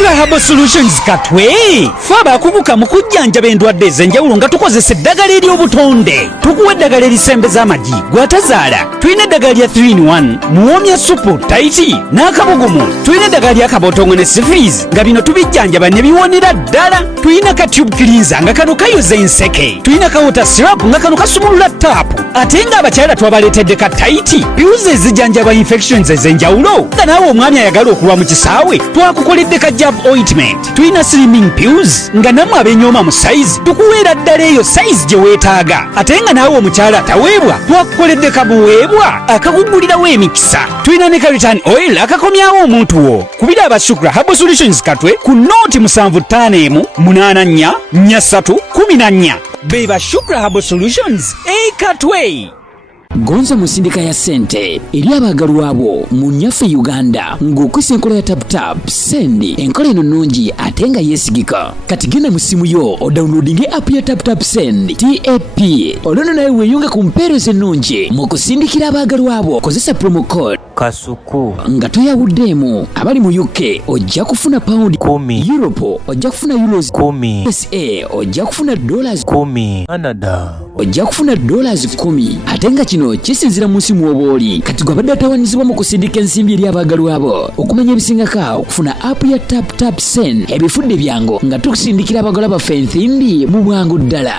Basugra Herbal Solutions katwe faba kubuka mukujjanja bendwadde ezenjawulo nga tukozesa eddagala ery'obutonde. Tukuwa eddagala erisembeza amagi gwatazaala. Tulina eddagala lya 3-in-1 muwoomya supu taiti n'akabugumu. Tulina eddagala lya kabootongo ne syphilis nga bino tubijjanjaba ne biwonera ddala. Tulina ka tube cleanser nga kano kayoza enseke. Tulina ka water syrup nga kano kasumulula taapu. Ate nga abakyala twabaleetedde ka taiti pills ezijjanjaba infections ezenjawulo. Nga naawe omwami ayagala okulwa mu kisaawe twakukoledde ka jab ointment. Tulina slimming pills nga namwe abenyooma mu size tukuweera ddala eyo size gye weetaaga. Ate nga naawe omukyala ataweebwa twakukoledde ka buweebwa akakugulirawo emikisa. Tulina ne ka return oil akakomyawo omuntu wo. Kubira Basugra Herbal Solutions katwe ku nooti 75544314. Be Basugra Herbal Solutions katwe. Gonza musindika ya sente eri abagalwabo mu nyaffe Uganda ng'okwisa enkola ya tap sendi enkola eno nnungi ate nga yeesigika. Kati genda mu simu yo odownloadinge app ya tap send TAP olwono nawe weeyunga ku mpeereza ennungi mu kusindikira abagalwabo. Kozesa promo code Kasuku nga toyawuddeemu. Abali mu UK ojja kufuna pound 10, Europe ojja kufuna euros 10, USA ojja kufuna dollars 10, Canada ojja kufuna dollars 10. Ate nga kino kisinzira mu nsi mw'obaoli. Kati gwe abadde atawaanyizibwa mu kusindika ensimbi eri abagalwabo. Okumanya ebisingako okufuna app ya tap send ebifudde byangu nga tukusindikira abagala baffe ensimbi mu bwangu ddala.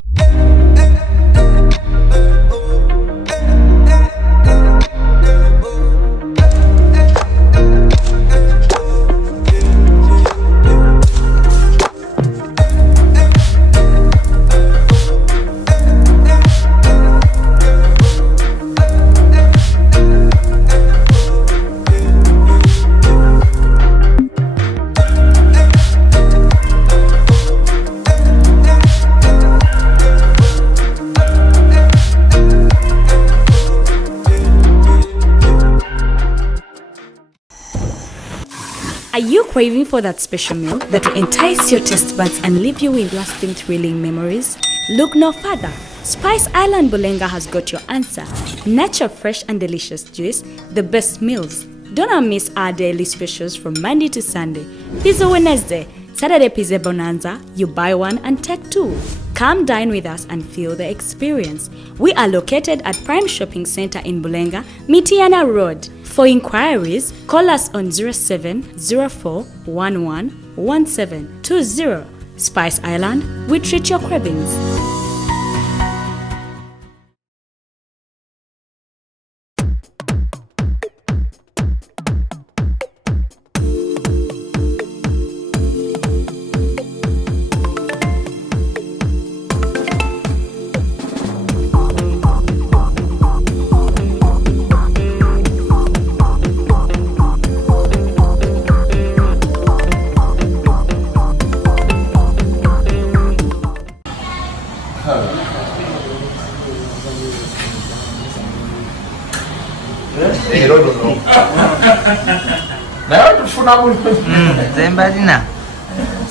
Are you craving for that special meal that will entice your taste buds and leave you with lasting thrilling memories? Look no further. Spice Island Bulenga has got your answer. Natural, fresh and delicious juice, the best meals. Don't miss our daily specials from Monday to Sunday. Pizza Wednesday, Saturday Pizza Bonanza, you buy one and take two. Come dine with us and feel the experience. We are located at Prime Shopping Center in Bulenga, Mitiana Road. For inquiries, call us on 0704111720. Spice Island, we treat your cravings. Zembalina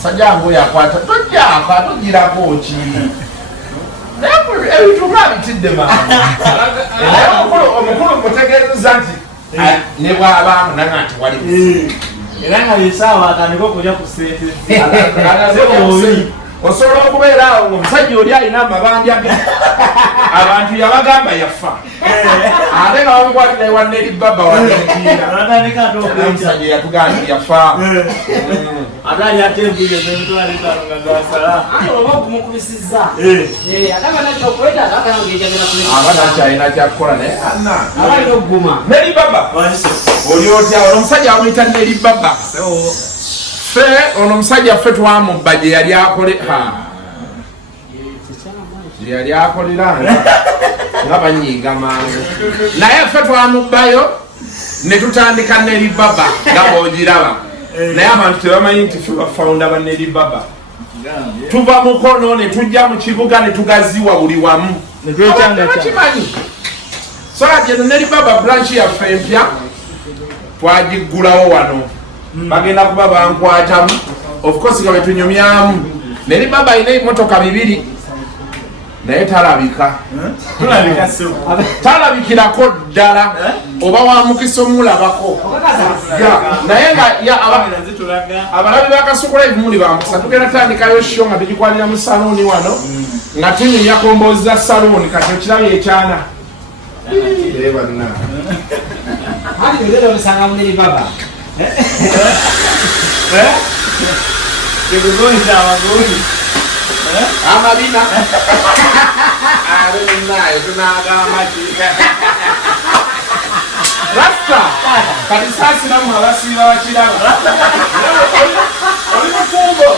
sajangu yakwata tojja tojirako ki ebituba bitidde omukulu mutegeeza nti ne bw'abaamu nanga nti wali era nga bisaawa atandika okulya ku ssente osobola okubeera awo omusajja oli alina amabanja abantu yabagamba yafa ate nga bamukwatira ewanne eri baba wamusajja yatugamba yafa ate ali ate empisa ezemitwalo etaano nga gasala oba okumukubisizza aba nakyalina kyakukola naye abalina okuguma neri baba oli otya ono omusajja amuyita neri baba fe ono omusajja ffe twamubba gye yali akolera nga banyiiga mangu naye ffe twamubbayo ne tutandika neri baba nga bw'ogiraba naye abantu tebamanyi nti ffe bafawunda ba neri baba tuva mukono ne tujja mu kibuga ne tugaziwa buli wamu kimanyi so ati neri baba branch yaffe empya twagiggulawo wano bagenda kuba bankwatamu of course nga betunyumyamu neri baba alina emmotoka 2 naye talabika talabikirako ddala oba wamukisa omulabako naye nga abalabi bakasuku live muli bamukisa tugenda tandikayo sho nga tugikwalira mu saloni wano nga tunyumya komboozi za saloni kati okirabye ekyana amabina arenayo tunagamaji rasta kati sasiramu abasiiba bakiraba oli mufumbo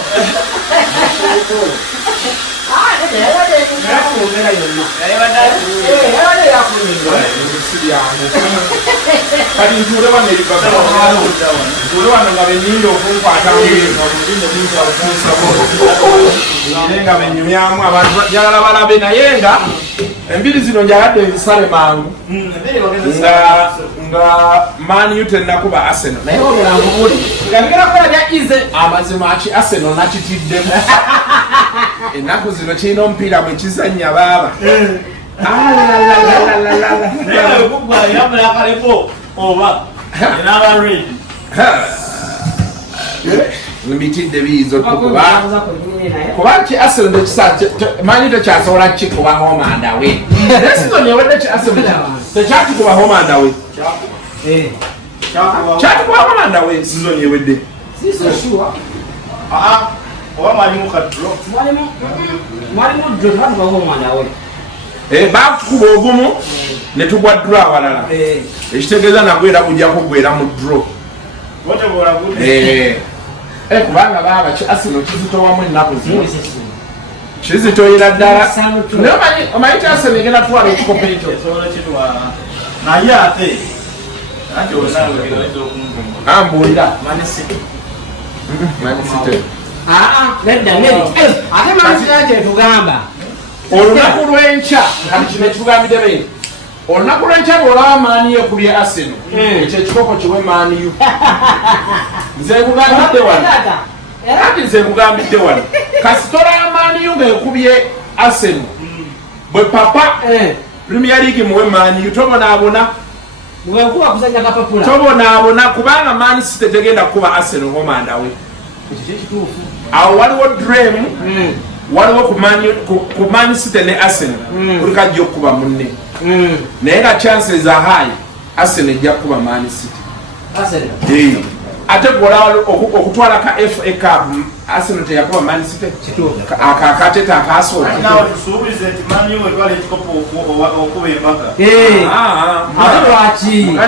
kati ntuule wano ntuule wano nga benyinda okunkwata nga benyumyamu abantu jalala balabe naye nga embiri zino njagadde ebisale mangu nga Man U tenakuba Arsenal naye ogerangubuli nga bigerakola bya ize amazima aki Arsenal nakitiddemu ennaku zino kirina omupiira bwe kizannya baaba mbitidde biizo tukuba kubaki Arsenal nekisa manyi tekyasobola kikuba homanda we nesizoni ewedde ki Arsenal tekyakikuba homanda we kyakikuba homanda we sizoni ewedde oba mwalimu kadro mwalimu dro twakuba homanda we bakukuba ogumu ne tugwa dro awalala ekitegeeza nagwo era kujja kugwera mu dro kubanga baba Arsenal kizitowamu ennaku zino kizitoyera ddala naye omanyi ti Arsenal egenda twala ekikopo ekyo naye ate ambuulira nedda ate manisitaki etugamba olunaku lw'enkya kati kino ekitugambidde bene olunaku lw'enkya bw'olaba maani ekubye Arsenal ekyo ekikopo kiwe maani U nze nkugambidde wano ati nze nkugambidde wano kasitola ya maani U ng'ekubye Arsenal bwe papa Premier League muwe maani U tobonaabona tobonaabona kubanga maani City tegenda kuba Arsenal homanda we awo waliwo dream waliwo ku Man City ne Arsenal kulikajja okuba munne naye nga chances are high Arsenal ejja kuba Man City ate gwola okutwala ka FA Cup Arsenal teyakuba Man City akakateta akasooka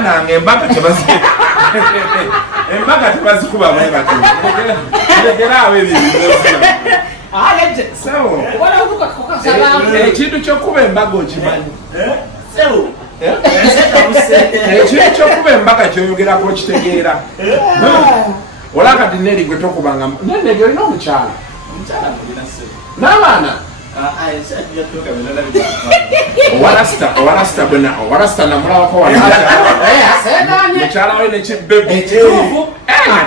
nange embaga tebazikuba egerawo ekintu kyokuba embaga okimanyi ekintu kyokuba embaga kyoyogerako kitegeera ola kati neri gwe tokubanga nenege olina omukyala n'abaana owarasita namulabako mukyala we nekibbebi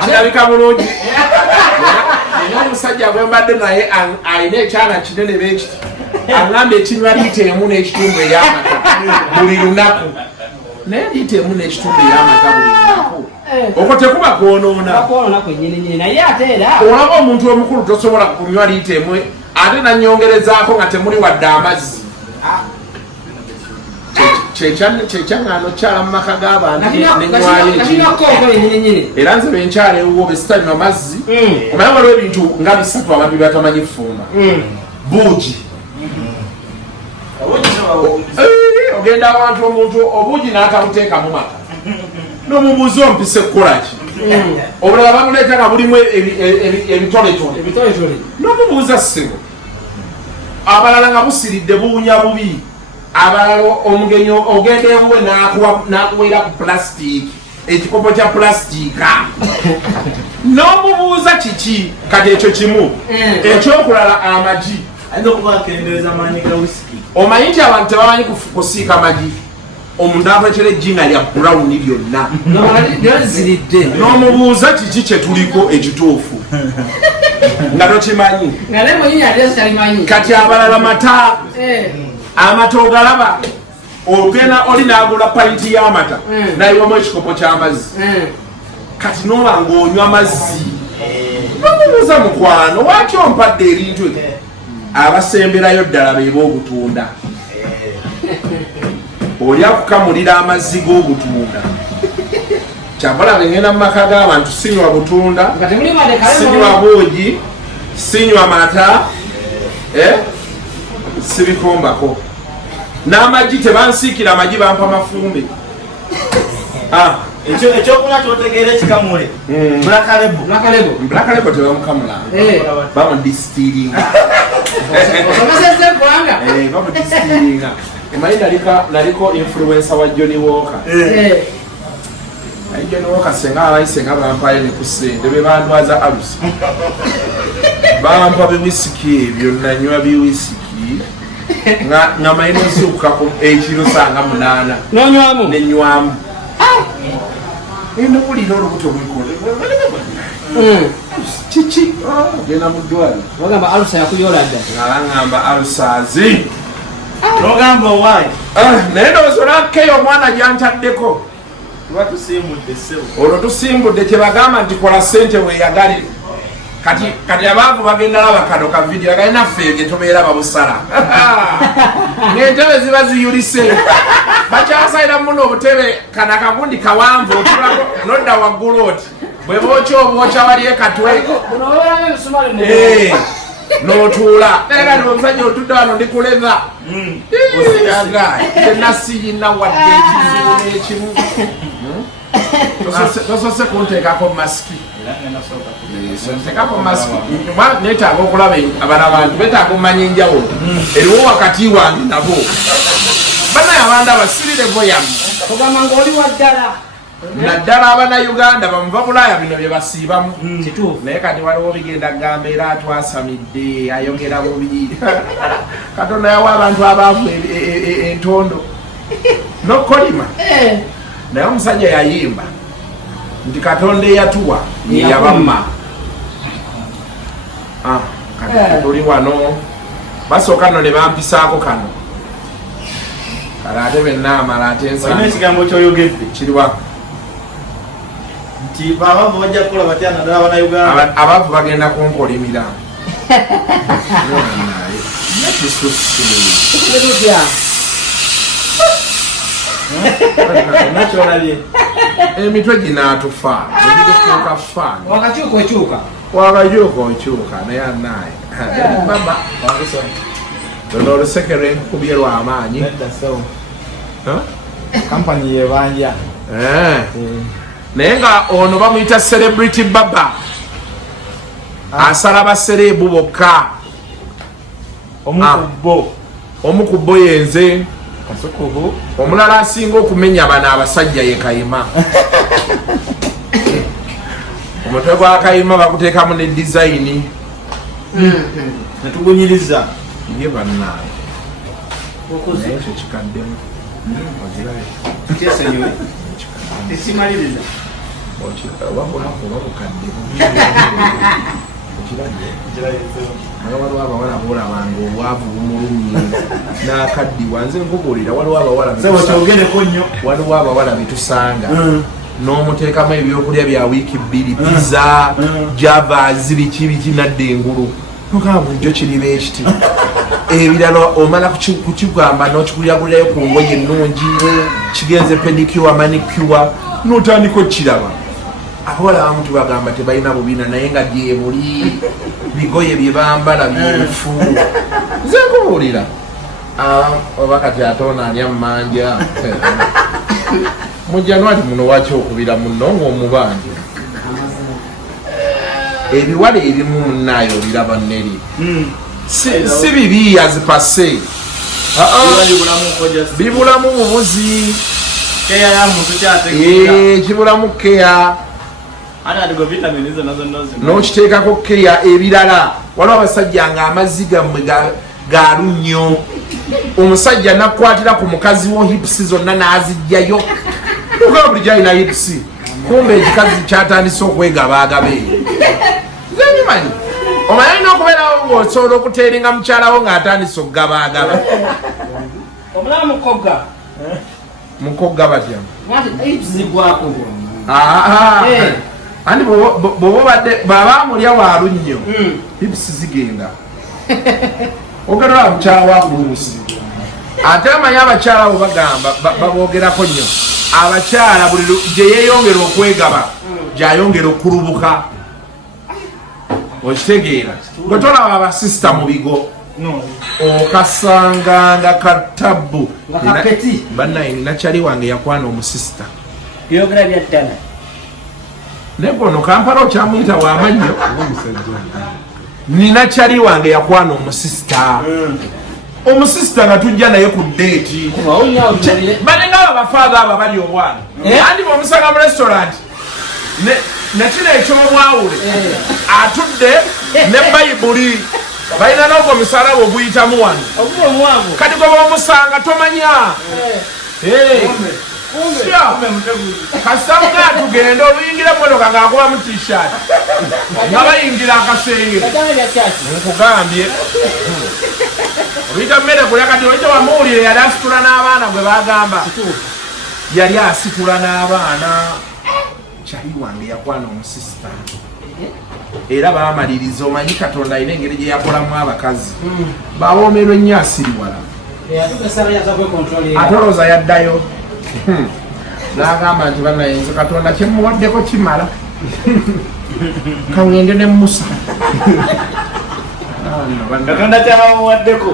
kirabika bulungi era omusajja gwembadde naye alina ekyana kinene bekiti agamba ekinywa liita emu n'ekitundu ey'amata buli lunaku naye liita emu n'ekitundu ey'amata buli lunaku okwo tekuba kwonoona olaba omuntu omukulu tosobola kunywa liita emu ate nanyongerezaako nga temuli wadde amazzi kyekyaŋŋaano kyala mu maka g'abantu nenywayo era nze benkyala ewuwo besitanywa mazzi omanyi waliwo ebintu nga bisatu abantu byebatamanyi kufumba buugi ogenda awantu omuntu obuugi n'atabuteekamu maka n'omubuuzi ompise kukolaki obulala bamuleeta nga bulimu ebitoletole n'omubuuza ssebo abalala nga busiridde buwunya bubi abalala omugenyi ogenda ebuwe n'akuweera ku pulasitiiki ekikopo kya pulasitiika n'omubuuza kiki kati ekyo kimu ekyokulala amagi omanyi nti abantu tebamanyi kusiika amagi omuntu akwetera ejjinga lya brown lyonna n'omubuuza kiki kyetuliko ekituufu nga tokimanyi ngale mwenye address talimanyi kati abalala mata amata ogalaba ogenda oli n'agula paliti y'amata nayiwamu ekikopo ky'amazzi kati noba ng'onywa amazzi bamubuuza mukwano waki ompadde ebintu abasemberayo ddala beeba obutunda oli akukamulira amazzi g'obutunda kyamala ngenda mu maka g'abantu sinywa butunda sinywa bwogi sinywa mata sibikombako n'amagi tebansiikira amagi bampa mafumbe ekyokunywa kyotegeera ekikamule blakalebo tebamukamula bamudisitiringa bamudisitiringa emanyi naliko influensa wa Johnny Walker Johnny Walker senga abayise nga bampayo ne ku ssente be bandwaza alusi bampa biwisiki ebyo nanywa biwisiki nga mayino nsiukako ekiro sanga 8 nenywamu eno bulira olubuto lwikole kiki genda mu ddwaliro bagamba alusa yakuyola dda ng'angamba alusazi nogamba owaayi naye ndowooza omwana gyantaddeko tuba tusimbudde ssebo olwo tusimbudde kyebagamba nti kola ssente weeyagalire kati abaavu bagenda laba kano ka vidiyo galinaffe gye tubeera babusala ng'entebe ziba ziyulise bakyasalira muno obutebe kana akagundi kawanvu otulako nodda waggulu oti bwe bookya obwokya wali ekatwe n'otuula naye kati omusajja otudde wano ndikuleza tenasiyina wadde ekizibu n'ekimu tosose kunteekako masiki nteekako masiki neetaaga okulaba abala bantu betaaga omanya enjawulo eriwo wakati wange nabo banaye abantu abasirirevo yamu ogamba ng'oli waddala naddala abannayuganda bamuva bulaaya bino bye basiibamu kituufu naye kati waliwo bigenda gamba era atwasamidde ayogera bubi katonda yawa abantu abaavu entondo nokolima naye omusajja yayimba nti katonda eyatuwa yeyabamma kati tuli wano basooka nno ne bampisaako kano kale ate bennaamala ate ekigambo kyoyogedde kiriwa nti abavu bajja kukola batya naddala abannayuganda abavu bagenda kunkolimira nakyolabye emitwe ginaatufa egitufuuka faani wakakyuka okyuka wakakyuka okyuka naye anaye baba lolo olusekere nkukubye lwamaanyi kampani yebanja naye nga ono bamuyita celebrity baba asala basereebu bokka omu ku bo yenze Kasuku omulala asinga okumenya bano abasajja ye Kayima omutwe gwa Kayima bakuteekamu ne dizayini netugunyiriza ye bannaye naye ekyo kikaddemu kyesenyiwe tesimaliriza waliwo abawala bolabanga obwavu bumulumye n'akaddiwa nze nkubuulira waliwo abawala betusanga n'omuteekamu ebyokulya bya wiiki 2 pizza javas biki nadde engulu nogamba bulijjo kiriba ekiti ebirala omala kukigamba n'okikuliragulirayo ku ngoye ennungi kigenze pedicure manicure n'otandika okukiraba abawala abamu tubagamba tebalina bubina naye nga gyebuli bigoye bye bambala byebifu nze nkubuulira oba kati ate ono alya mumanja mu January muno waki okubira muno ng'omubanja ebiwala ebimu munnaayo oliraba neri si bibi yazipase bibulamu bubuzi kibulamu keya n'okiteekako keya ebirala waliwo abasajja nga amazzi gammwe galu nnyo omusajja nakwatira ku mukazi wo hipusi zonna n'azijjayo ogaa bulijjo alina hipusi kumbe ekikazi kyatandise okwegabaagabe zebimanyi omanyi okubeerawo ng'osobola okuteeringa mukyalawo ng'atandise okugabaagaba omulaba mukogga batya zigwako andi bw'aba amulya waalunnyo hipsi zigenda ogerera mukyala wa buluusi ate amanyi abakyala abo bagamba baboogerako nnyo abakyala buli gye yeeyongera okwegaba gyayongera okulubuka okitegeera bwe tolaba abasisita mu bigo okasanganga katabbu bannaye ninakyali wange yakwana omusisita negono kampala okyamuyita wamannyo ninakyali wange yakwana omusisita omusisita nga tujja naye ku deeti balinga abafaadha abo bali obwana andi bwomusanga mu restaurant nekino ekyomwawule atudde ne bayibuli balina n'ogwo omusalaba oguyitamu wano kati gwe b'omusanga tomanya kasamuga tugenda oluyingira emotoka ng'akuba mu t-shirt nga bayingira akasenge nkugambye oluyita mmere kulya kati oluyita wamuwulire yali asitula n'abaana gwe bagamba yali asitula n'abaana kyali wange yakwana omusisita era baamaliriza omanyi katonda alina engeri gye yakolamu abakazi bawoomerwa ennyo asiriwala atolooza yaddayo n'agamba nti banayenze katonda kyemuwaddeko kimala kaŋŋende ne musa katonda kyemuwaddeko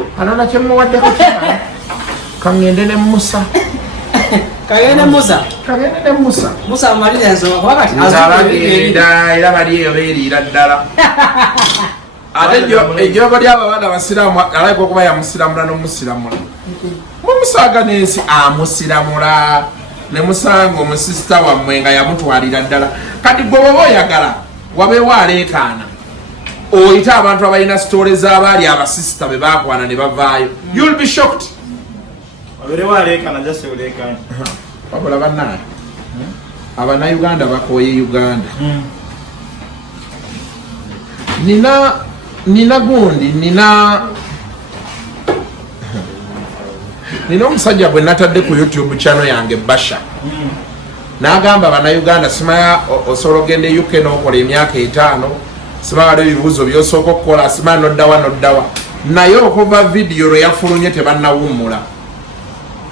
kimala kaŋŋende ne musa kagende musa amalira ensonga kuba kati bagenda era bali eyo beeriira ddala ate ejjoogo ly'ababaana abasiraamu alaika okuba yamusiramula n'omusiramula mumusaaga n'ensi amusiramula ne musanga omusisita wammwe nga yamutwalira ddala kati gwe bwoba oyagala wabeewo aleekaana oyite abantu abalina sitole z'abaali abasisita be baakwana ne bavaayo you'll be shocked wabula bannaye abannayuganda bakooye uganda nina gundi nina omusajja gwe natadde ku YouTube channel yange Basha n'agamba abannayuganda simanya osobola ogenda e UK n'okola emyaka 5 simanya waliwo ebibuuzo byosooka okukola simanya noddawa naye okuva vidiyo lwe yafulumye tebannawummula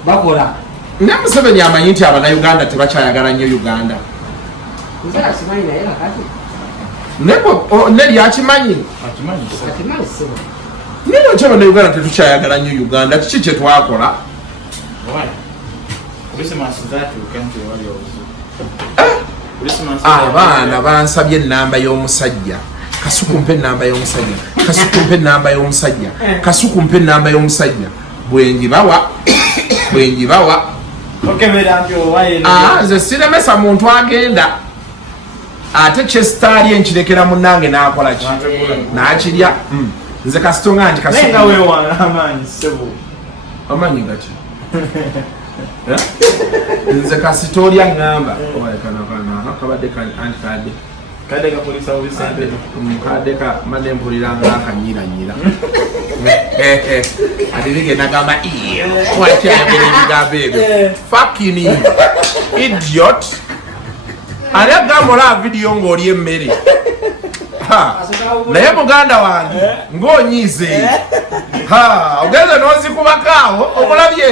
bakola ne Museveni amanyi nti abannayuganda tebakyayagala nnyo Uganda ne lyakimanyi nino nti abannayuganda tetukyayagala nnyo Uganda kiki kye twakola abaana bansabye ennamba y'omusajja Kasuku mpe ennamba y'omusajja Kasuku mpe ennamba y'omusajja Kasuku mpe ennamba y'omusajja bwenjibawa nze siremesa muntu agenda ate kyesitaalye nkirekera munnange n'akolaki n'akirya nze kasitonga nti amanyi gaki nze kasitolya ngamba kabadde kadde kamadde mpuliranga akanyiranyira ati bigenda gamba wakyayogera ebigambo ebyo fucking idiot ali agamba olaba vidiyo ng'oli emmere naye muganda wange ng'onyize ogenze n'ozikubakaawo omulabye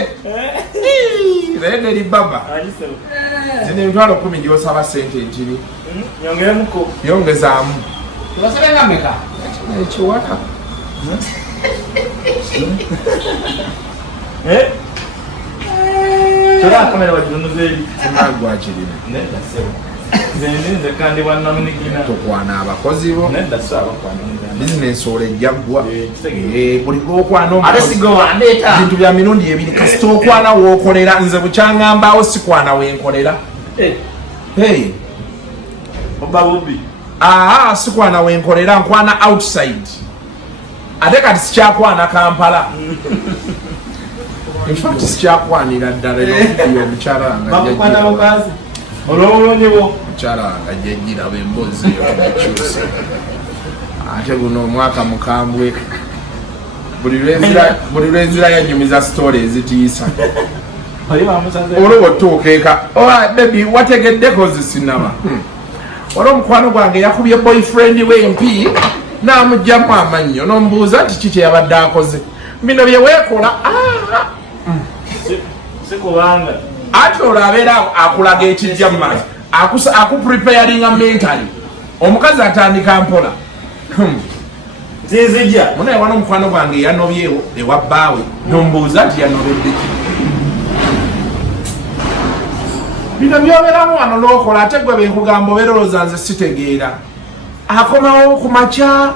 naye neri baba zino emitwalo 10 gyosaba sente enkiri yongezaamu ekiwaka gwakirina tokwana abakozi bo bizinesi olejjaggwa buli gwokwana bintu bya mirundi 2 kasita okwana wookolera nze bukyangambaawo sikwana wenkolera sikwana wenkolera nkwana outside ate kati sikyakwana Kampala infact sikyakwanira ddala omukyala mukyala nga jejjira bembozi yokyuse ate guno omwaka mukambwe buli lwenzira yanyumiza story ezitiisa olwo otuukeeka baby wategeddeko zisinaba olwo omukwano gwange yakubye boyfriend w'empi n'amugjamu amannyo n'omubuuza nti kiki yabadde akoze bino bye weekola sikubanga ate olwo abeera akulaga ekijja mu maaso akupreparinga mentally omukazi atandika mpola zizijja munaye wana omukwano gwange yanobyewo ewa bbaawe nombuuza nti yanobeddeki bino byobeeramu wano n'okola ate gwe benkugamba obeerolooza nze sitegeera akomawo ku makya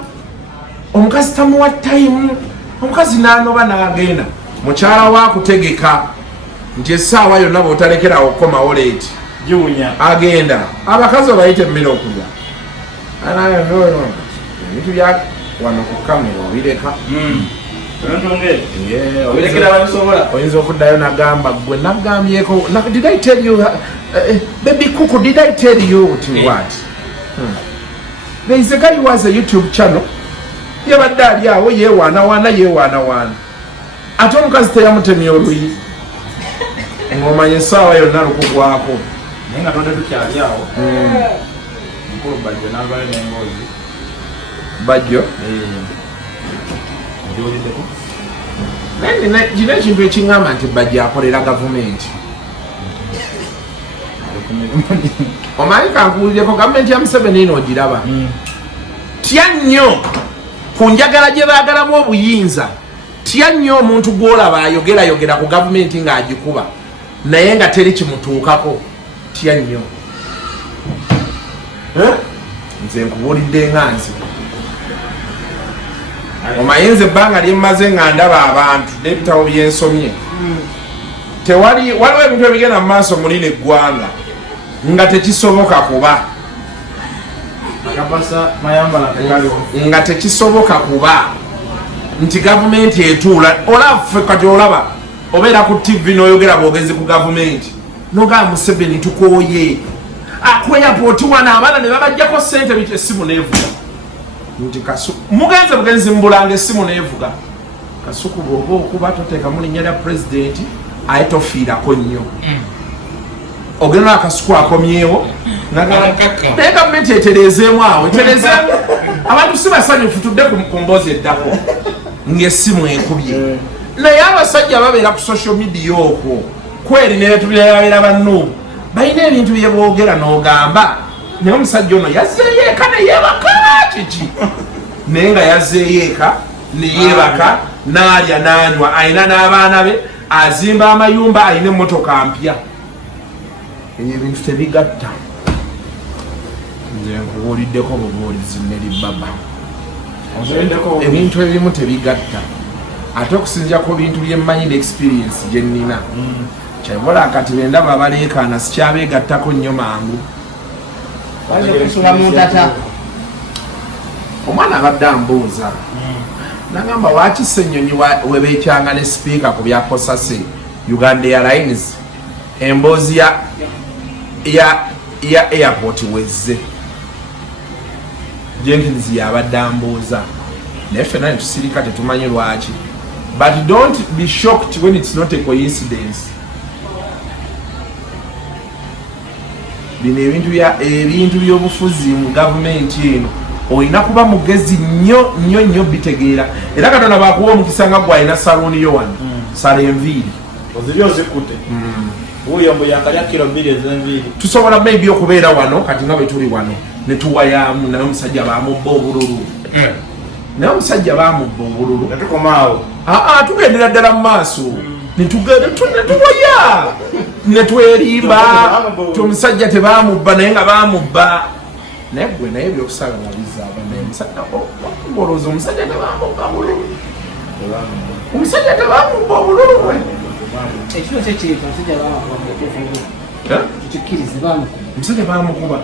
omukazi tamuwa time omukazi n'anoba n'agenda mukyala waakutegeka nti essaawa yonna bw'otalekerawo okukomawo leeti juunya agenda abakazi obayite emmere okulya ebintu bya wano ku kamera obireka oyinza okuddayo nagamba gwe nagambyeko did I tell you baby kuku did I tell you what there is a guy who has a YouTube channel yabadde ali awo yewaanawaana ate omukazi teyamutemya oluyi ng'omanya essaawa yonna lukugwako naye nga tonde tukyali awo mukulu bajjo n'avale n'emboozi bajjo ngiwuliddeko kino ekintu ekiŋŋamba nti bajjo akolera gavumenti omanyi kankuwulireko gavumenti ya Museveni ino ogiraba tya nnyo ku njagala gye baagalamu obuyinza tya nnyo omuntu gw'olaba ayogerayogera ku gavumenti ng'agikuba naye nga teri kimutuukako tya nnyo nze nkubuulidde nga nze omayinza ebbanga lyemmaze nga ndaba abantu n'ebitabo byensomye waliwo ebintu ebigenda mu maaso muli neggwanga nga tekisoboka kuba nga tekisoboka kuba nti gavumenti etuula olaffe kati olaba obeera ku TV n'oyogera bwogezi ku gavumenti nogamba Museveni tukooye ku airport wano abaana ne babajjako ssente bityo essimu neevuga nti mugenze bugenzi mbulanga essimu neevuga Kasuku bw'oba okuba toteekamu linnya lya pulezidenti aye tofiirako nnyo ogenda Akasuku akomyewo naye gavumenti etereezeemu awo etereezeemu abantu si basanyufu tudde ku mboozi eddako ng'essimu ekubye naye abasajja babeera ku social media okwo kweri nebetubirabeera bannuubu balina ebintu byeboogera n'ogamba naye omusajja ono yazzeeyo eka neyeebaka kiki naye nga yazzeeyo eka neyeebaka n'alya n'anywa alina n'abaana be azimba amayumba alina emmotoka mpya ebyo ebintu tebigatta nze nkubuuliddeko bubuulizi neri baba ebintu ebimu tebigatta ate okusinzira ku bintu byemmanyi n'experience gye nnina kyebola kati bendaba abaleekaana sikyabeegattako nnyo mangu omwana abadde ambuuza nagamba wakisa ennyonyi webeekyanga ne sipiika ku byakosase Uganda Airlines emboozi ya airport wezze Jenkins yabadde ambuuza naye ffenna ne tusirika tetumanyi lwaki but don't be shocked when it's not a coincidence bino ebintu by'obufuzi mu gavumenti eno olina kuba mugezi nnyo bitegeera era Katonda bakuwa omukisa nga gwalina saluuni yo wano sala enviiri oziri ozikutte wuyo mbu yakalya kilo 2 ez'enviiri tusobola maybe okubeera wano kati nga bwe tuli wano ne tuwayamu naye omusajja baamubba obululu naye omusajja baamubba obululu netukomaawo tugendera ddala mu maaso netuwaya netwerimba ti omusajja tebaamubba naye nga baamubba naye gwe naye ebyokusala wabizaaba naye olowooza omusajja tebamubba bululu omusajja tebamubba obululu bwe ekiro kyekiri omusajja bamukikkirize omusajja bamukuba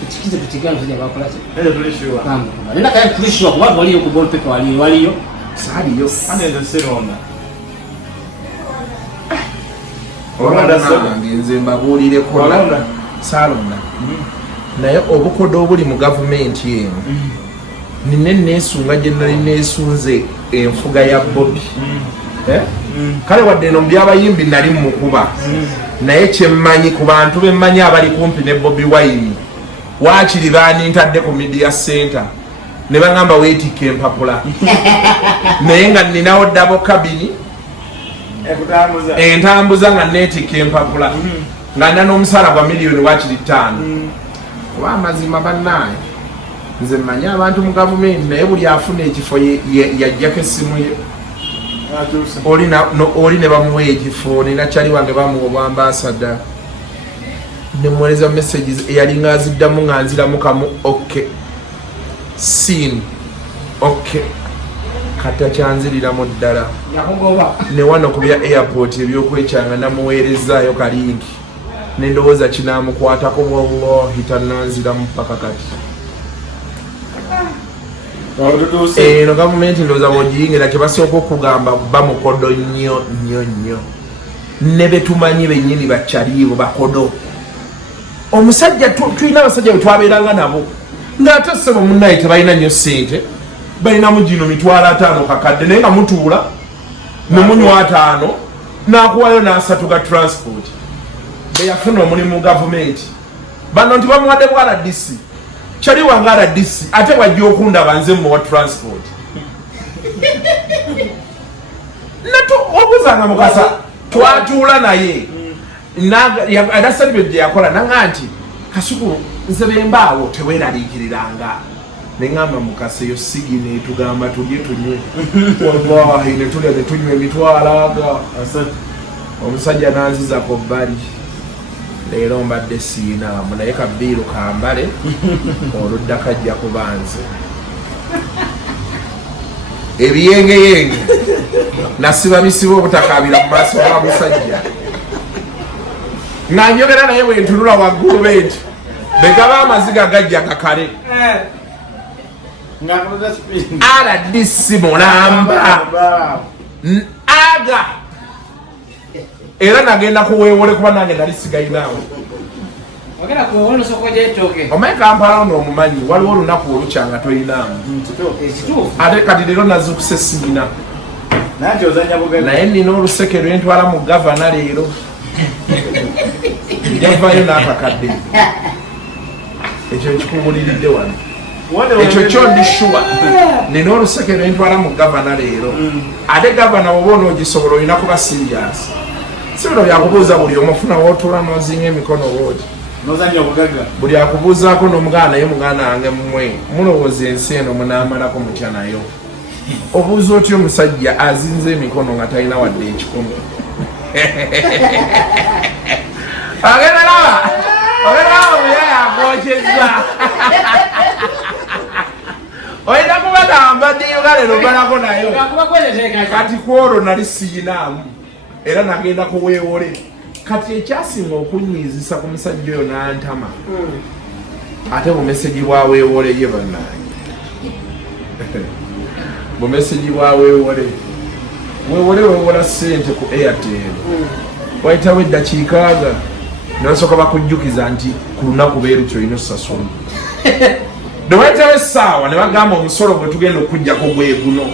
kikikize tukigaa omusajja bakola ezo tulishiwa bamukuba nenda kaya tulishiwa kuba waliyo ku ball paper waliyo saaliyo ande nze sironda olwange nze mbabuulireko saalonda naye obukodo obuli mu gavumenti eno nina neesunga gye nali neesunze enfuga ya Bobby kale wadde eno byabayimbi nali mukuba naye kyemmanyi ku bantu bemmanyi abali kumpi ne Bobby Wine waakiri baanintadde ku media center ne baŋŋamba weetikka empapula naye nga ninawo dabo kabini entambuza nga neetikka empapula nga nina n'omusaala gwa miliyoni waakiri 5 oba amazima bannaaye nze mmanyi abantu mu gavumenti naye buli afuna ekifo yajjako essimu ye oli ne bamuwa ekifo nina kyali wange bamuwa obwambasada nemuweereza messages eyalinga aziddamu nga nziramu kamu ok sin ok kata kyanziriramu ddala ne wano ku bya airport ebyokwekyanga namuweerezaayo kalingi nendowooza kinamukwatako wallahi tannanziramu paka kati eno gavumenti ndowooza bwogiyingira kyebasooka okugamba bamukodo nnyo ne betumanyi bennyini bakyaliibo bakodo omusajja tulina abasajja bwe twabeeranga nabo ng'ate ssebo munnaye tebalina nnyo ssente balinamu gino mitwalo 5 kakadde naye nga mutuula nemunywa 5 n'akuwayo n'3 ga transport beyafuna omulimu mu gavumenti bano nti bamuwadde bwa RDC kyali wanga RDC ate wajja okundaba nze muwa transport nato obuzanga mukasa twatuula naye adasalibedde yakola nanga nti Kasuku nze bembaawo teweeraliikiriranga neŋŋamba mukasa eyo sigi netugamba tulye tunywe wallahi netulya netunywa emitwalaga omusajja nanzizako bbali leero mbadde siinaamu naye kabiiru kambale oludda kajja kubanze ebiyengeyenge nasiba bisiba obutakabira mu maaso ga musajja nga njogera naye bwentunula waggulu benti begaba amaziga gajja gakale RDC mulamba aga era nagenda kuweewole kuba nange nali sigayinaawo omanyi Kampala ono omumanyi waliwo olunaku olukyanga toyinaamu ate kati leero nazukusa esiina naye nina oluseke lwentwala mu gavana leero njavayo n'akakadde ekyo nkikubuliridde wano ekyo kyo ndi shuwa nina oluseke lwentwala mu gavana leero ate gavana woba onoogisobola olina kuba siriyasi si bino byakubuuza buli omufuna wootuula nozinga emikono wooti buli akubuuzaako n'omuganda naye muganda wange mmwe mulowooza ensi eno munaamalako mutya nayo obuuza otya omusajja azinze emikono nga talina wadde ekikomo ogeraba omuyaya agwokyezza oyina kubagamba diyuga lero balako nayo kati kwolwo nali siyinaamu era nagenda kuweewole kati ekyasinga okunyizisa ku musajja oyo n'antama ate bumesegi bwaweewole ye bannange bumesegi bwaweewole weewola ssente ku Airtel wayitawo eddakiika aga nebasooka bakujjukiza nti ku lunaku beerukyo olina osasula ne wayitawo essaawa ne bagamba omusolo gwe tugenda okujjako gwe guno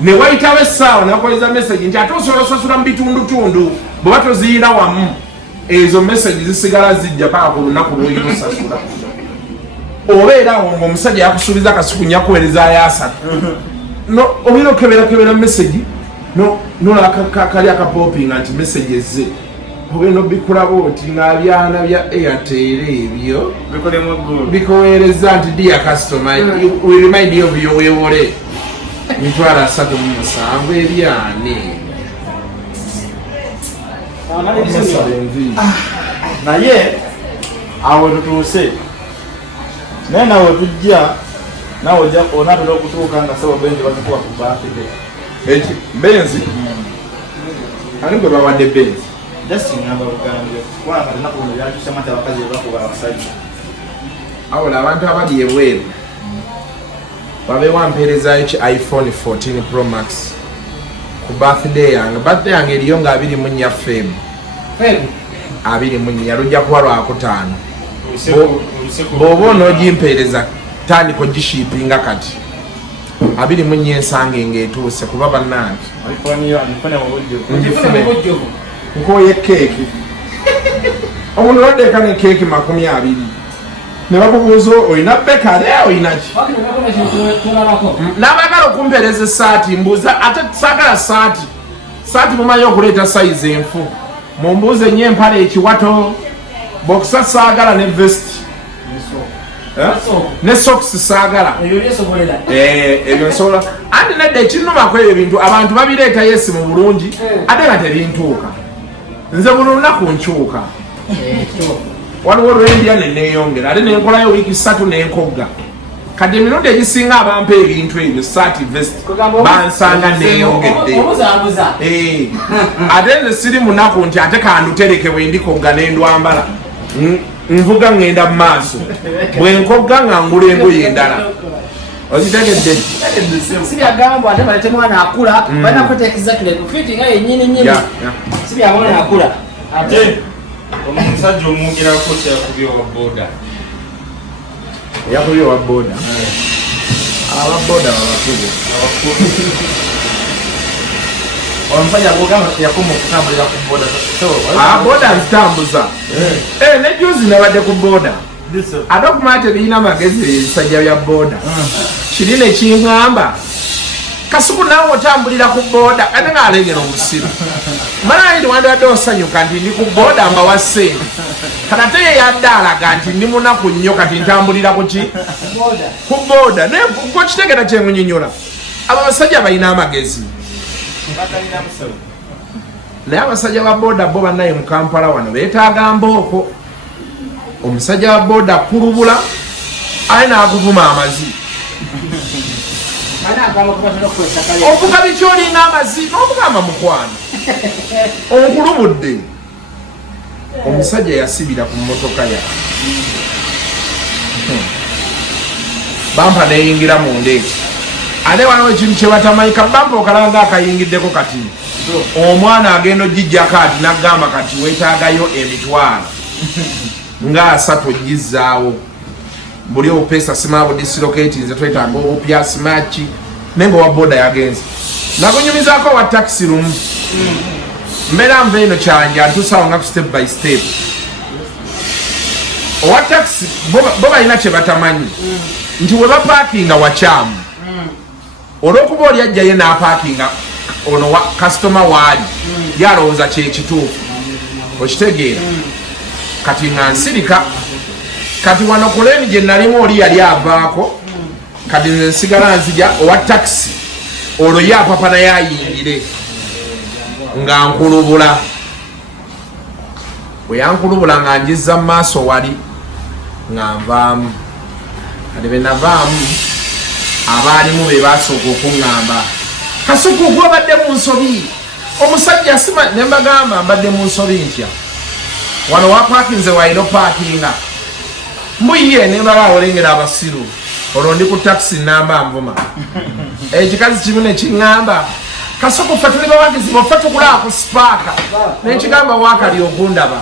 ne wayitawo essaawa ne bakoleza message nti ate osobola osasula mu bitundutundu bweba toziyina wamu ezo message zisigala zijja paka ku lunaku lwoyina osasula obeera awo ng'omusajja yakusuubiza Kasuku nyakuweerezaayo 3 olina okeberakebera message nolakali akapopinga nti message ezze ogenda obikulaba oti ng'abyana bya Airtel ebyo bikuweereza nti dear customer we remind you of your weewole mitwalo 37 ebyane naye awo tutuuse naye nawe tujja nawe onatera okutuuka nga sebo benzi bazikuwa ku baafide benzi ani gwe bawadde benzi jasingamba bugambye kubanga tenaku buno byakyusa mati abakazi bakuba abasajja awula abantu abali ebweru babeewo ampeerezaayo ki iPhone 14 Pro Max ku birthday yange eriyo nga 24 Feb 24 lujja kuba lwakutaano bw'oba onoogimpeereza tandika ogishipinga kati 24 ensange ng'etuuse kuba bannange nkoye keeki omuntu oddeka ne keeki 20 ne bakubuuza olina bekale olinaki n'abagala okumpeereza esaati mbuuza ate saagala saati mumanyi okuleeta sayizi enfu mumbuuze nnyo empale ekiwato bokisa saagala ne vesti ne socks saagala ebyo nsobola andi nedda ekinnumako ebyo bintu abantu babireeta yesi mu bulungi ate nga tebintuuka nze buli lunaku nkyuka waliwo olwendya neneeyongera ate nenkolayo wiiki 3 nenkogga kati emirundi egisinga abampa ebintu ebyo saati vest bansanga neeyongedde ate nze siri munaku nti ate kandutereke bwendikogga nendwambala nvuga ngenda mu maaso bwenkogga nga ngula engoye endala ozitegedde sibyagamba ate balete mwana akula balina kuteekeza fiti nga yennyini nyini sibyamwana akula ate omusajja omwogirako kyakubye wa boda yakubye wa boda ababoda babakulu omusajja agogamba yakoma okutambulira ku boda boda nzitambuza ne juzi nabadde ku boda ate okumanya tebirina magezi ebisajja bya boda kiri nekiŋŋamba Kasuku naawe otambulira ku boda ate ng'alengera omusiru manayi ndiwandibadde osanyuka nti ndi ku boda mbawa ssente kati ate ye yadde alaga nti ndi munaku nnyo kati ntambulira ku ki ku boda naye kitegeera kyengunyinyola abo abasajja balina amagezi naye abasajja ba boda bo bannaye mu Kampala wano beetaaga mbooko omusajja wa boda kulubula aye n'akuvuma amazi okugaba ekyolinga amazi n'okugamba mukwano onkulubudde omusajja yasibira ku mmotoka ya bampa neyingira mu ndeeti ate waliwo ekintu kyebatamanyi kabampa okalanga akayingiddeko kati omwana agenda ogijjako ati nagamba kati weetaagayo emitwalo nga 3 ogizaawo buli opesa simaabo dislocate nze twetaaga obupya simaki nenga owa boda yagenze nakunyumizaako wa taxi lumu mbeera nva eno kyanja ntusaawo nga ku step by step owa taxi bo balina kye batamanyi nti we bapaakinga wakyamu olw'okuba oli ajjayo n'apaakinga ono kasitoma waali yalowooza kyekituufu okitegeera kati nga nsirika kati wano kuleni gye nalimu oli yali avaako kati nze nsigala nzija owa taxi olwo ye apapa naye ayingire nga nkulubula bwe yankulubula nga njizza mu maaso wali nga nvaamu kati be navaamu abaalimu be basooka okuŋŋamba Kasuku gwe obadde mu nsobi omusajja sima ne mbagamba mbadde mu nsobi ntya wano wapaakinze waino paakinga mbuyiye nembala olengera abasiru olwo ndi ku taxi namba nvuma ekikazi kimu nekiŋŋamba Kasuku ffe tuli bawagizi boffe tukulaba ku sipaaka nekigamba waakali okundaba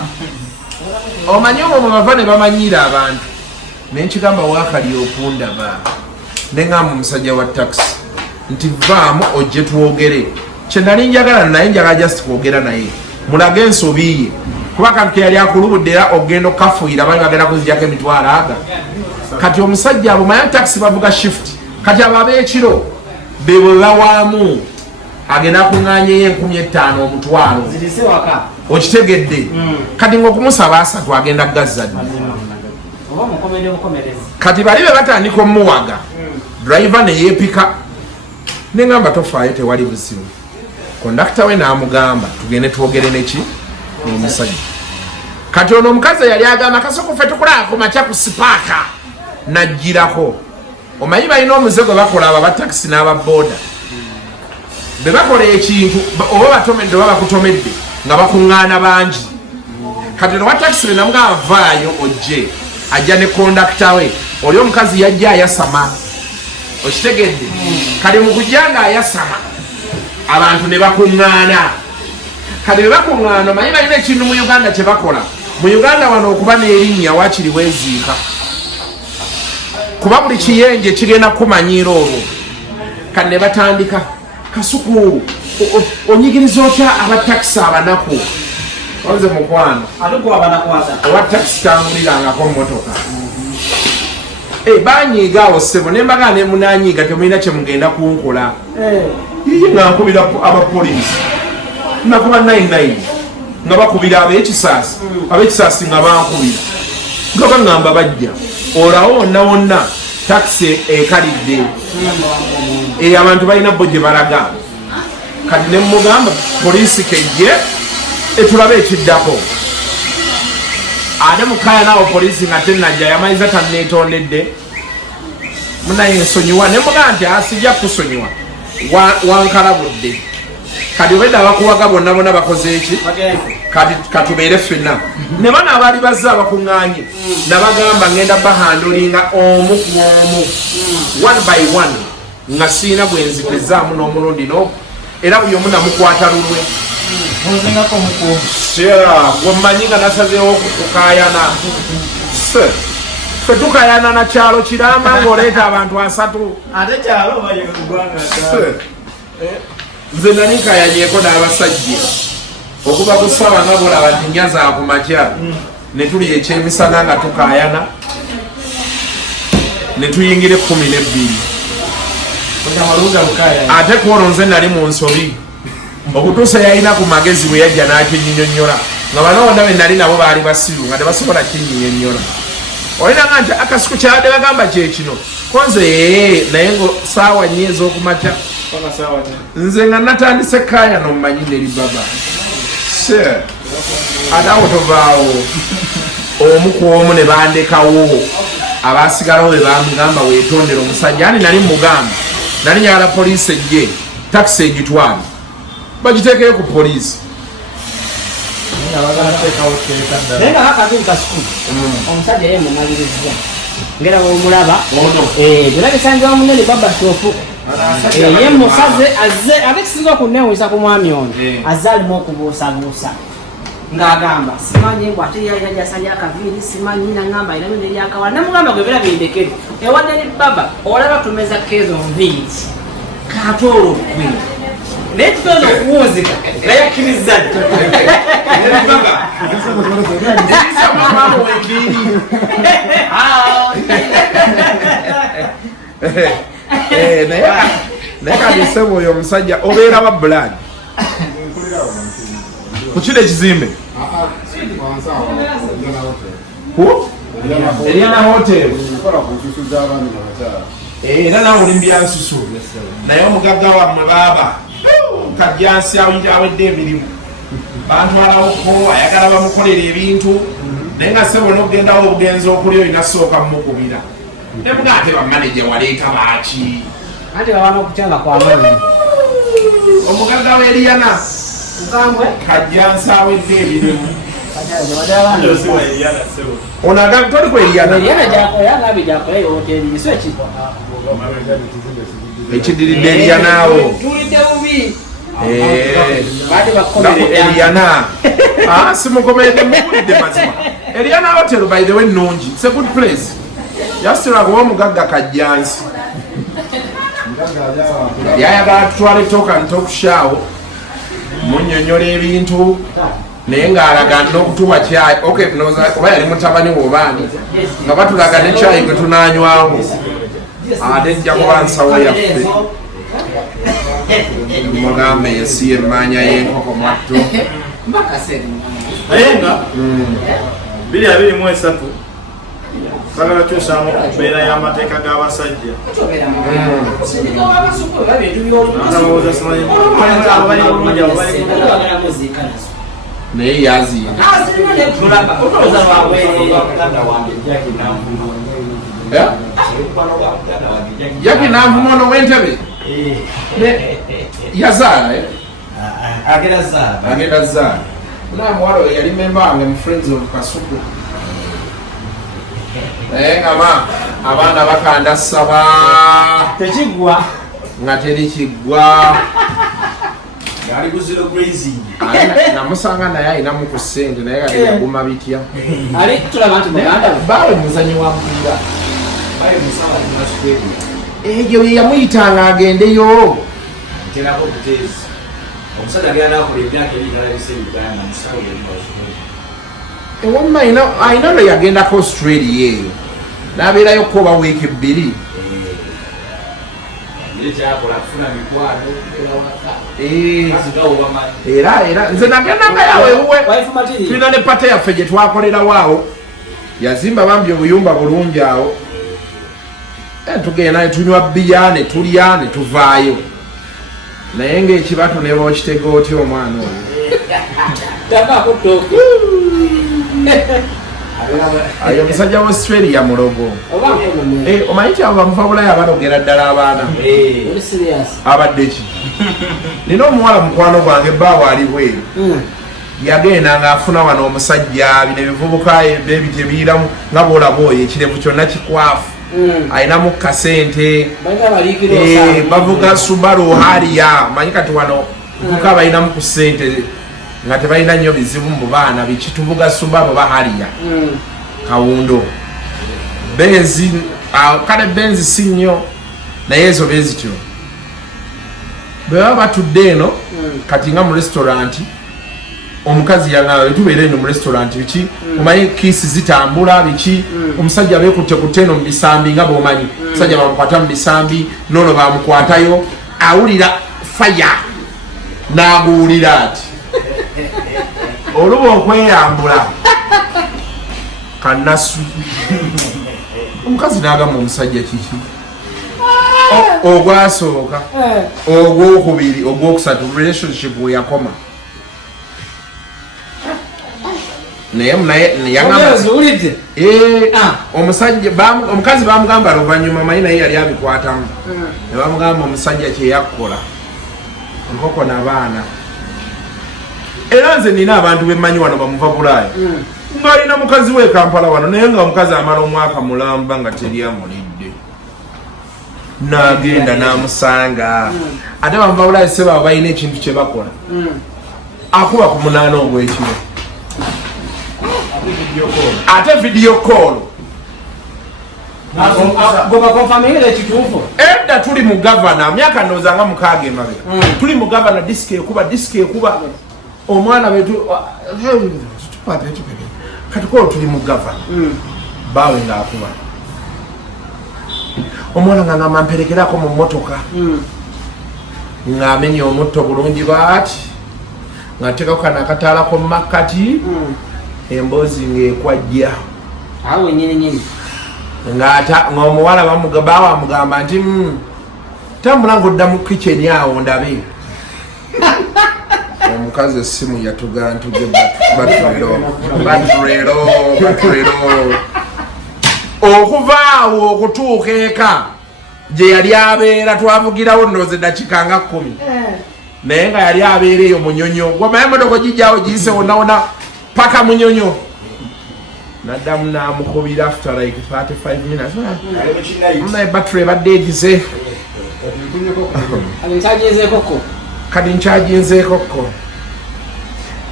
omanyi omwo mwe bava ne bamanyira abantu nekigamba waakali okundaba neŋŋamba omusajja wa taxi nti vaamu ojje twogere kyenali njagala naye njagala just kwogera naye mulage ensobi ye kuba kantu keyali akulubudde era ogenda okafuuyira bali bagenda kuzijjako emitwalo aga kati omusajja abo manya taxi bavuga shift kati abo ab'ekiro bebwe bawaamu agenda akuŋŋaanyeyo 15,000 omutwalo okitegedde kati ngaokumusaba 3 agenda gazzadde kati bali be batandika omuwaga driver neyeepika neŋŋamba tofaayo tewali buzibu kondakita we n'amugamba tugende twogere neki n'omusajja kati ono omukazi yali agamba Kasuku ffe tukulaba ku makya ku sipaaka najjirako omanyi balina omuze gwe bakola aba batakisi n'ababoda be bakola ekintu oba batomedde oba bakutomedde nga bakuŋŋaana bangi kati ono watakisi be namugamba vaayo ojje ajja ne kondakita we oli omukazi yajja ayasama okitegedde kati mu kujja nga ayasama abantu ne bakuŋŋaana kati be bakuŋŋaana omanyi balina ekintu mu Uganda kye bakola mu Uganda wano okuba n'erinnya waakiri weeziika kuba buli kiyenje kigenda kumanyiira olwo kati ne batandika Kasuku onyigiriza otya abatakisi abanaku oze mukwano owa takisi tambulirangako mmotoka banyiiga awo ssebo ne mbaga ne munanyiiga temulina kye mugenda kunkola yiye nga nkubira abapoliisi nakuba 99 nga bakubira ab'ekisaasi nga bankubira nga baŋŋamba bajja olawo wonna wonna takisi ekalidde abantu balina bo gye balaga kati ne mugamba poliisi kejje etulabe ekiddako ate mukaya naawo poliisi nga tenajja yamanyiza tanneetondedde munaye nsonyiwa ne mugamba nti asijja kusonyiwa wankalabudde kati obedde abakuwaga bonna bonna bakoze eki kati katubeere ffenna ne bano abaali bazze abakuŋŋaanye nabagamba ngenda bahandulinga omu ku omu 1 by 1 nga siina bwenzikizaamu n'omulundi no era buli omu namukwata lulwe gwemanyi nga nasazeewo okukayana fe tukayana na kyalo kiramba ng'oleeta abantu 3 nze nali nkayanyeeko n'abasajja okuva ku ssaawa nga bulaba nti nnya zaakumakya ne tuli ekyemisana nga tukayana ne tuyingira 12 ate kwolwo nze nali mu nsobi okutuusa yalina ku magezi bwe yajja n'akinyinyonnyola nga bano bonna be nali nabo baali basiru nga tebasobola kinyinyonnyola olina nga nti Akasuku kyabadde bagamba kyekino konze naye ngo saawa nnyo ez'okumakya nze nga natandise kaya nomumanyi neri baba ate awo tovaawo omu ku omu ne bandekawo abasigalawo be bamugamba weetondera omusajja ani nali mugamba nali nyagala poliisi ejje takisi egitwale bagiteekeyo ku poliisi naye nga Kasuku omusajja ye mumaliriza ngera omulaba tulabisangira munene barbershop ye musaze azze abekisinga okuneewunyisa ku mwami ono azze alimu okubuusabuusa ng'agamba simanyi mbw ate yajasanya akaviiri simanyi naŋŋamba ayinamu neryakawala namugamba gwe bera bindekere ewadde ne baba olaba tumeza keezo nviiri kaate olwo gwe naye tutoza okuwunzika nga yakkiriza naye kalisebo oyo omusajja obeera wa bulani kukino ekizimbe Eliana Hotel era nawe oli mbyansusu naye omugagga wammwe baaba kajjansi awedde emirimu bantwalawoko ayagala bamukolera ebintu naye nga sebo n'okugendawo obugenzi okuli olina sooka mumukubira nebuga ate bamaneja waleeta baaki ate babana okukyanga kwamaanyi omugagga wa Eliana kajjansi awedde emirimu ono agambye toli ku Eliana ekidiridde Elianaawo Eliana simukomeredde mukulidde mazima Eliana Hotel by the way nungi it's a good place yasitula kuba omugagga kajjansi yayagala tutwale talk and talk show munnyonnyola ebintu naye ng'alaga n'okutuwa kyayi oba yali mutabani wobaani nga batulaga ne kyayi gwe tunaanywamu ate nja kuba nsawo yaffe mugambe yesiye emmanya y'enkoko mwatto naye nga 223 twagala kyosaamu embeera y'amateeka g'abasajja naye yaziina Jackie Nanvumo ono w'entebe yazaala agenda zaala naye muwala oyo yali memba wange mu Friends of Kasuku naye nga abaana bakanda ssaba tekiggwa nga teri kiggwa ali kuzero grazing namusanga naye alinamu ku ssente naye kati yaguma bitya ali tulaba nti muganda bawe muzanyi wa mupiira baye musawa na Australia eyo ye yamuyitanga agendeyo nterako buteezi omusajja agenda nakola emyaka ebiri alabise Uganda musawo ewamma ayina lwe yagendako Australia eyo n'abeerayo koba wiiki bbiri era nze nagendanga yawe tulina ne pate yaffe gye twakolerawo awo yazimba bambi obuyumba bulungi awo tugenda ne tunywa bbiya ne tulya ne tuvaayo naye ng'ekibatu ne bookitega otya omwana oyo ayo musajja wa Australia mulogo omanyi ti abo bamuva bulayo abalogera ddala abaana abadde ki nina omuwala mukwano gwange bbaawo ali bweru yagenda ng'afuna wano omusajja bino ebivubuka byebitebiiramu nga boolaba oyo ekirevu kyonna kikwafu ayinamu kasente bavuga Subaru Harrier manyi kati wano vuka balinamu ku sente nga tebalina nnyo bizibu mu baana biki tuvuga Subaru ba Harrier kawundo benzi kale benzi si nnyo naye ezo bezityo bwe baba batudde eno kati nga mu restaurant omukazi yangamba betubeera eno mu restaurant biki omanyi kiisi zitambula biki omusajja beekutte kutte eno mu bisambi nga bwomanyi omusajja bamukwata mu bisambi noono bamukwatayo awulira faya n'aguwulira ati oluba okweyambula kanasu omukazi n'agamba omusajja kiki ogwasooka ogwokubiri ogwokusatu relationship weyakoma omusajja omukazi bamugamba luvannyuma manyi naye yali abikwatamu ne bamugamba omusajja kyeyakkola nkoko n'abaana era nze nina abantu bemmanyi wano bamuva bulaaya ng'alina mukazi we Kampala wano naye nga omukazi amala omwaka mulamba nga teri amulidde n'agenda n'amusanga ate bamuva bulaaya sebaabo balina ekintu kye bakola akuba ku munaana ogw'ekiro ate video call edda tuli mu gavana myaka ndowooza mukaaga emabega tuli mu gavana disiki ekuba omwana wetu katukolo tuli mu gavana bawe ng'akuba omwana nga ngamba mperekerako mu mmotoka ng'amenya omutto bulungi baati ng'ateekako kana akataalako mu makkati emboozi ng'ekwajja awo nyini ng'omuwala bamugamba nti tambula ng'odda mu kitcheni awo ndabe omukazi essimu yatuga ntuge batulero okuva awo okutuuka eka gye yali abeera twavugirawo ndooze dakika nga 10 naye nga yali abeera eyo munyonyo gwamaye emmotoka gijjawo giyise wonawona paka munyonyo naddamu n'amukubira after like 35 minutes naye battery ebadde egize kati nkyajinzeekokko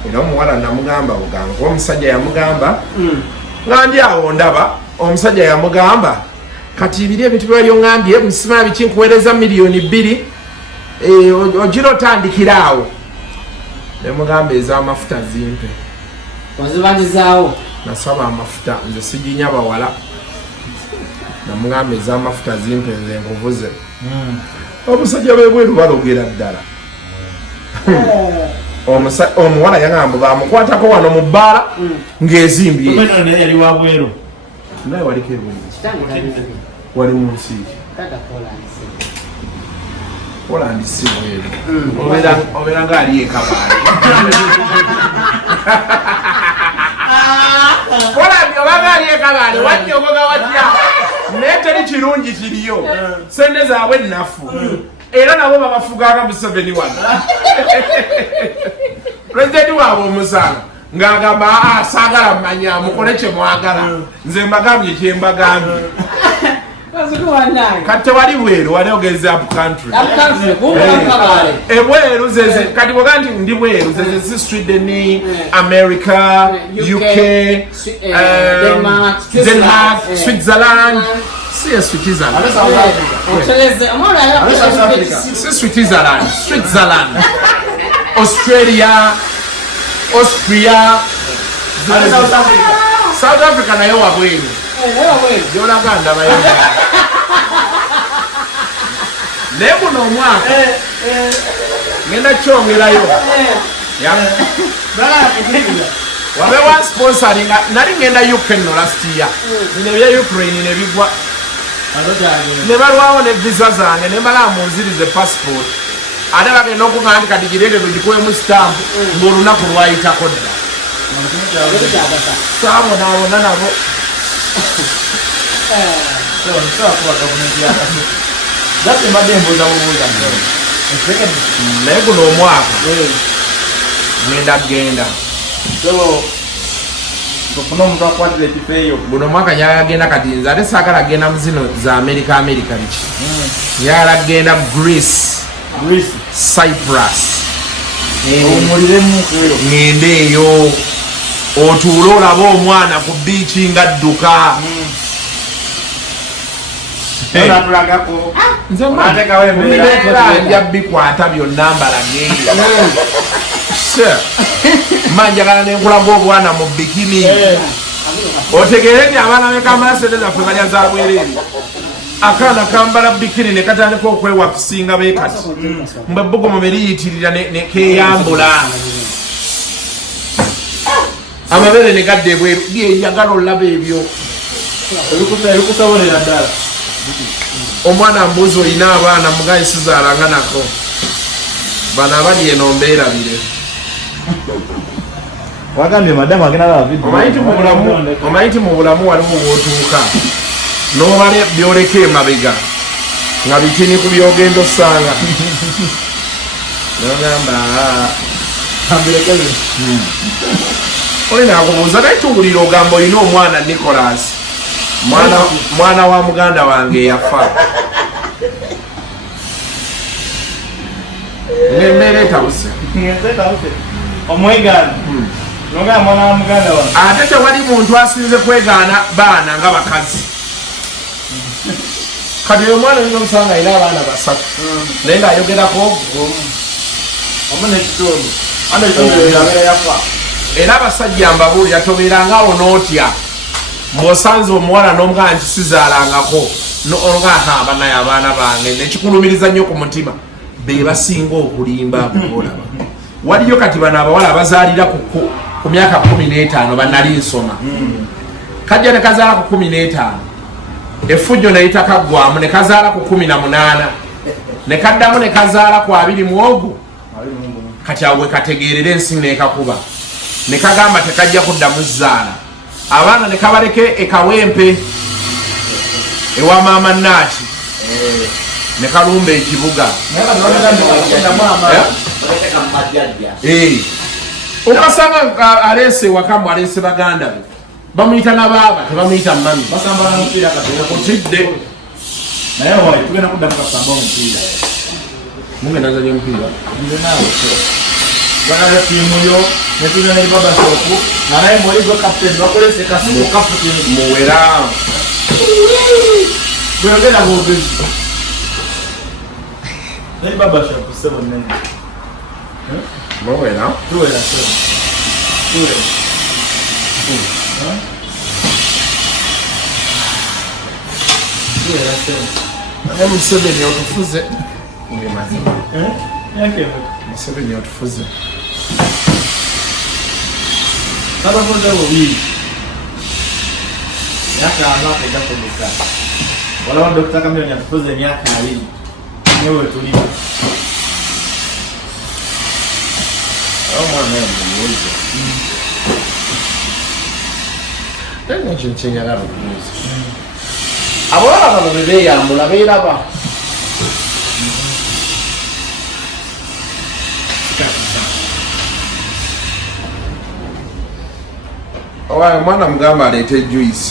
era omuwala namugamba buganga omusajja yamugamba nga ndi awo ndaba omusajja yamugamba kati biri ebintu by'oŋŋambye musima biki nkuweereza $2,000,000 ogira otandikira awo nemugamba ez'amafuta zimpe ozibandizaawo nasaba amafuta nze siginya bawala namugamba ez'amafuta zimpe nze nkuvuze omusajja bebweru balogera ddala omuwala yagamba bamukwatako wano mu bbaala ng'ezimbye naye waliko ebuli wali mu nsi Poland si bweru obeera ng'ali ekabaale Poland oba ng'ali ekabaale wannyogoga watya naye teri kirungi kiriyo sente zaabwe nnafu era nabo babafuganga mu 71 pulezidenti waabwe omusanga ng'agamba saagala mmanya mukole kye mwagala nze mbagambye kye mbagambye kati wali bweru wali ogeze up country ebweru zeze kati bwoga nti ndi bweru zeze Sweden, America, UK, Denmark, Switzerland. Si Switzerland. Si Switzerland. Switzerland. Australia, Austria, South Africa nayo wabweni. Yolaganda bayo. Lebo no mwaka. Ngenda chongerayo. Ya. Wabe wa sponsoring nali ngenda Ukraine no last year. Nine bya Ukraine ne bigwa. Ne balwawo ne visa zange ne mala munzirize passport. Ate bagenda okugandika digirede lugikoye mu stamp ng'olunaku lwayitako dda. Saabona nabo. Naye guno omwaka genda guno omwaka yagenda kati nze ate saagala genda mu zino za America biki yagala genda Greece, Cyprus, ngende eyo otuule olaba omwana ku biici ng'adduka. Nja bikwata byonna mbalage manjagala nenkulaga obwana mu bikini otegeere nti abaana bekamasereza ffe balya za bwereere akaana kambala bikini ne katandika okwewakusinga beekati mbwe bbugumu beriyitirira ne keeyambula amabere ne gadda ebweru gyeyagala olaba ebyo ebikusabolera ddala. omwana mbuzi olina abaana mugaye sizaalanga nako bano abali eno mbeerabire. Wagambye madamu agenda la video. Omanyi nti mu bulamu walimu wootuuka n'obale byoleka emabega nga bitini ku byogenda osanga nogamba olina akubuuza naye tuwulira ogamba olina omwana Nicholas mwana wa muganda wange yafa nembeera etabuse omwegana nonga mwana wa muganda wange ate tewali muntu asinze kwegaana baana nga bakazi kati oyo omwana olina omusanga alina abaana basatu naye ng'ayogerako era abasajja mbabuulira tobeerangaawo n'otya bw'osanze omuwala n'omugaa nti sizaalangako n'olwaaha banaye abaana bange nekikulumiriza nnyo ku mutima be basinga okulimba olaba waliyo kati bano abawala abazaalira ku myaka 15 banali nsoma kajja ne kazaala ku 15 effujjo neyitakaggwamu ne kazaala ku 18 ne kaddamu ne kazaala ku 20 kati awo kategeerera ensi neekakuba ne kagamba tekajja kuddamu zaala abaana ne kabaleke ekawempe ewa maama Naaki ne kalumba ekibuga okasanga aleese ewakamu aleese baganda be bamuyita nabaaba tebamuyita mami kutidde mugenda zalya omupiira bagala tiimuyo netulina ne barbershop naye mwoligo captain bakolese Kasuku captain muwera bweyogera bwogezi ne barbershop sebo nene muwera tuwera ne Museveni otufuze Museveni otufuze kabakoze bubiri myaka amaka egakomeka walawo Dr. Kamiloni atufuze emyaka 2 newe tulimu omwana yamubuuza tena ekintu kyenyagala okubuuza abawala bano bebeeyambula beeraba owaye omwana mugamba aleete juice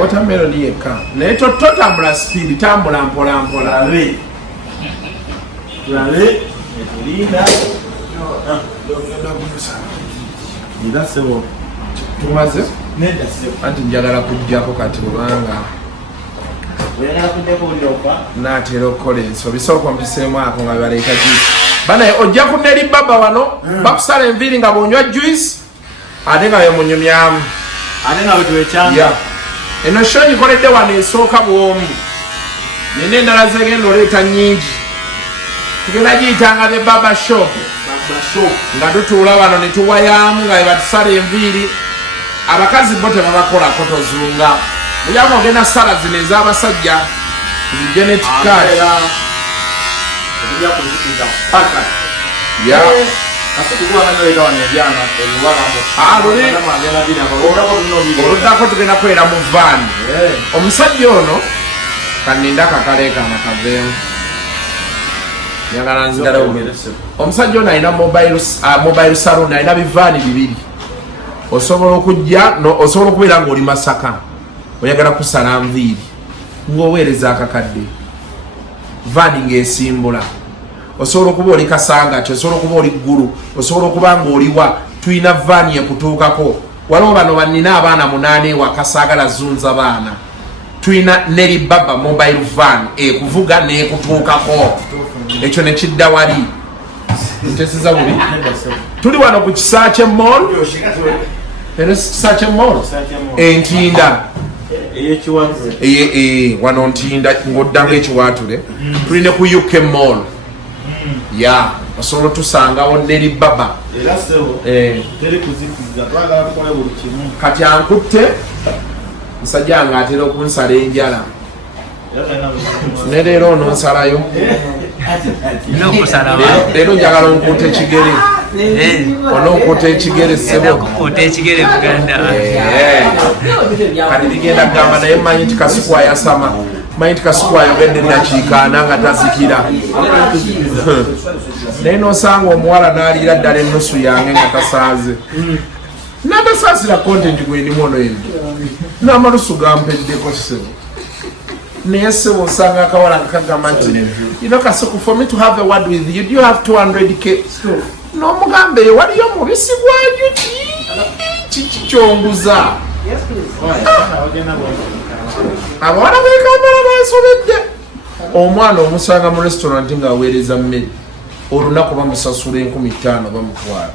watermelon yekka naye totambula speed tambula mpola tumaze anti njagala kujjako kati kubanga naatera okukola ensobi sooka ompiseemu ako nga baleeta juice banaye ojja kuneri baba wano bakusala enviiri nga bwonywa juice ate nga bemunyumyamu eno sho gikoledde wano esooka bwomu nina endala zegenda oleeta nyingi tugenda giyitanga the barbershop nga tutuula wano ne tuwayamu nga bebatusala enviiri abakazi bo tebabakolako tozunga muyamu ogenda sala zino ez'abasajja genetic card oluddako tugenda kwera mu vaani omusajja ono kaninda kakaleekana kaveemu nyagala nzigala omusajja ono alina mobile salon alina bivaani bibiri osobola okujja osobola okubeera ng'oli Masaka oyagala kusala nviiri ng'oweereza akakadde vaani ng'esimbula osobola okuba oli Kasangati osobola okuba oli Ggulu osobola okuba ng'oliwa tulina vaani ekutuukako waliwo bano bannina abaana 8 ewaka saagala zunza baana tulina neri baba mobile van ekuvuga n'ekutuukako ekyo ne kidda wali ntesiza bubi tuli wano ku Kisaache Mall Kisaache Mall Entinda wano Ntinda ng'oddanga ekiwaatule tuli ne ku UK Mall ya osobola tusangawo neri baba kati ankutte musajja nga atera okunsala enjala ne leero ononsalayo leero njagala onkuuta ekigere ononkuuta ekigere sebo kati bigenda kugamba naye manyi nti Kasuku ayasama manyi nti Kasuku ayogedde eddakiika 4 nga tazikira naye nosanga omuwala n'aliira ddala ennusu yange nga tasaaze n'atasaasira content gwenimu ono ebyo n'amalusu gampeddeko sebo naye sebo osanga akawala nkagamba nti you know Kasuku, for me to have a word with you, do you have 200k? N'omugamba eyo waliyo mubisi gwayo kiki kyonguza abawala beekambala bansobedde omwana omusanga mu restaurant ng'aweereza mmere olunaku bamusasula 15,000 bamutwala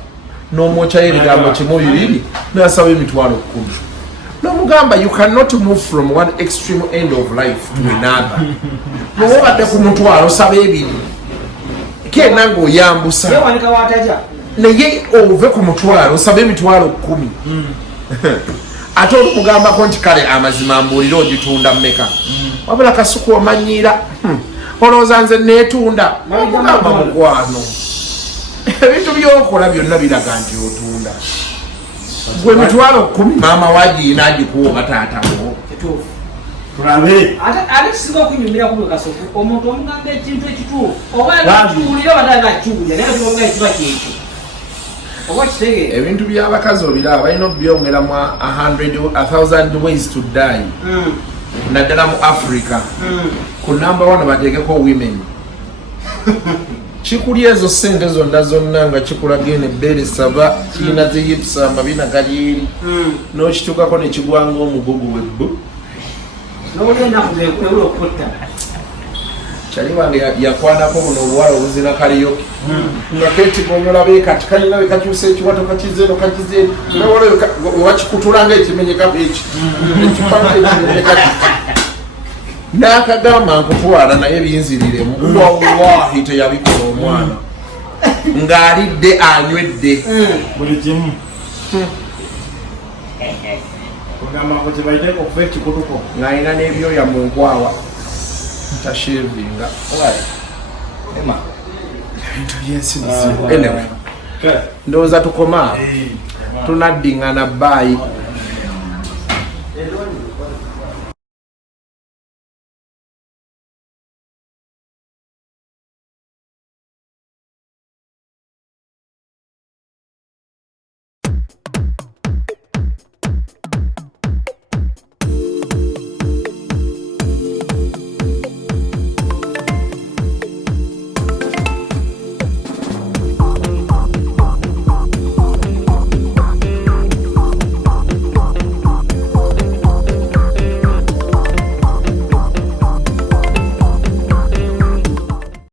n'omwokyayo ebigambo kimu bibiri n'asaba 10,000. N'omugamba you cannot move from one extreme end of life to another. N'obadde ku mutwalo osaba ebiri kena ng'oyambusa naye ove ku mutwalo osaba 10,000. Ate olumugambako nti kale amazima mbuulira ogitunda mmeka wabula Kasuku omanyiira olowooza nze neetunda omugamba mukwano ebintu byokola byonna biraga nti otunda gwe 10,000 maama wagiina agikuwa taatawo tulabe ate kisinga okunyumira ku Kasuku omuntu omugamba ekintu ekituufu oba yakiwulira oba tagakiwulira naye kibaga ekiba kyekyo oba kitege ebintu by'abakazi obiraba balina okubyongera mu 1,000 ways to die naddala mu Africa ku number 1 bateekeko women kikuli ezo sente zonna nga kikulaga eno ebbeere saba kiina zeyipsa amabina gali eri n'okituukako ne kigwanga omugogo webbu kyali wange yakwanako buno obuwala obuzina kaliyoke nga ketigomyola beekati kalina bekakyusa ekiwato kakizeeno kakizeeno wewakikutulanga ekimenyekamu eki ekimenyekati n'akagamba nkutwala naye binziriremu wallahi teyabikola omwana ng'alidde anywedde buli kimu ogambako tebaiteeko okuva ekikutuko ng'alina n'ebyoya mu nkwawa tashevinga ebintu byensi bizibu enewe ndowooza tukoma tunaddingana baayi